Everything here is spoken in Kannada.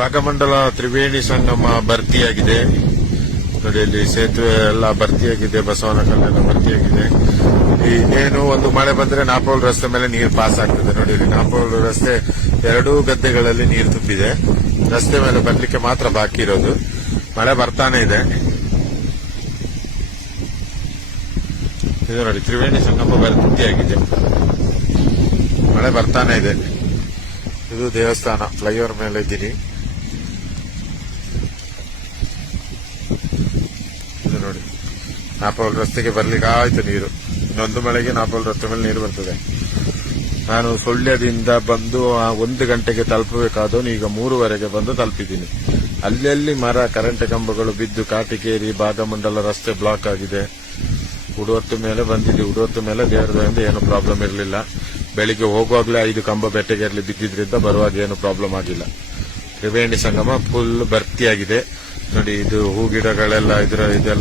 ಭಾಗಮಂಡಲ ತ್ರಿವೇಣಿ ಸಂಗಮ ಭರ್ತಿಯಾಗಿದೆ. ನೋಡಿ ಸೇತುವೆ ಎಲ್ಲ ಭರ್ತಿಯಾಗಿದೆ ಬಸವನ ಕಲ್ಲೆಲ್ಲ ಭರ್ತಿಯಾಗಿದೆ ಇನ್ನೇನು ಒಂದು ಮಳೆ ಬಂದ್ರೆ ನಾಪೋಲ್ ರಸ್ತೆ ಮೇಲೆ ನೀರು ಪಾಸ್ ಆಗ್ತದೆ. ನೋಡಿ ನಾಪೋಲ್ ರಸ್ತೆ ಎರಡೂ ಗದ್ದೆಗಳಲ್ಲಿ ನೀರು ತುಂಬಿದೆ. ರಸ್ತೆ ಮೇಲೆ ಬರ್ಲಿಕ್ಕೆ ಮಾತ್ರ ಬಾಕಿ ಇರೋದು. ಮಳೆ ಬರ್ತಾನೆ ಇದೆ. ಇದು ನೋಡಿ, ತ್ರಿವೇಣಿ ಸಂಗಮ ಭರ್ತಿಯಾಗಿದೆ. ಮಳೆ ಬರ್ತಾನೆ ಇದೆ. ಇದು ದೇವಸ್ಥಾನ. ಫ್ಲೈಓವರ್ ಮೇಲೆ ಇದ್ದೀನಿ. ಇದು ನೋಡಿ. ನಾಪೋಲ್ ರಸ್ತೆಗೆ ಬರ್ಲಿಕ್ಕೆ ಆಯ್ತು ನೀರು. ಇನ್ನೊಂದು ಮಳೆಗೆ ನಾಪೋಲ್ ರಸ್ತೆ ಮೇಲೆ ನೀರು ಬರ್ತದೆ. ನಾನು ಸುಳ್ಯದಿಂದ ಬಂದು ಒಂದು ಗಂಟೆಗೆ ತಲುಪಬೇಕಾದವನು ಈಗ ಮೂರುವರೆಗೆ ಬಂದು ತಲುಪಿದ್ದೀನಿ. ಅಲ್ಲಲ್ಲಿ ಮರ, ಕರೆಂಟ್ ಕಂಬಗಳು ಬಿದ್ದು ಕಾಟಿಕೇರಿ ಭಾಗಮಂಡಲ ರಸ್ತೆ ಬ್ಲಾಕ್ ಆಗಿದೆ. ಉಡುವತ್ತು ಮೇಲೆ ಬಂದಿದ್ದೆ ಉಡುವತ್ತು ಮೇಲೆ ದೇವರದಿಂದ ಏನು ಪ್ರಾಬ್ಲಮ್ ಇರಲಿಲ್ಲ. ಬೆಳಿಗ್ಗೆ ಹೋಗುವಾಗಲೇ ಐದು ಕಂಬ ಬೆಟ್ಟಗೆರಲಿ ಬಿದ್ದಿದ್ರಿಂದ ಬರುವಾಗ ಏನು ಪ್ರಾಬ್ಲಮ್ ಆಗಿಲ್ಲ. ತ್ರಿವೇಣಿ ಸಂಗಮ ಫುಲ್ ಭರ್ತಿಯಾಗಿದೆ. ನೋಡಿ ಇದು ಹೂ ಗಿಡಗಳೆಲ್ಲ, ಇದರ ಇದೆಲ್ಲ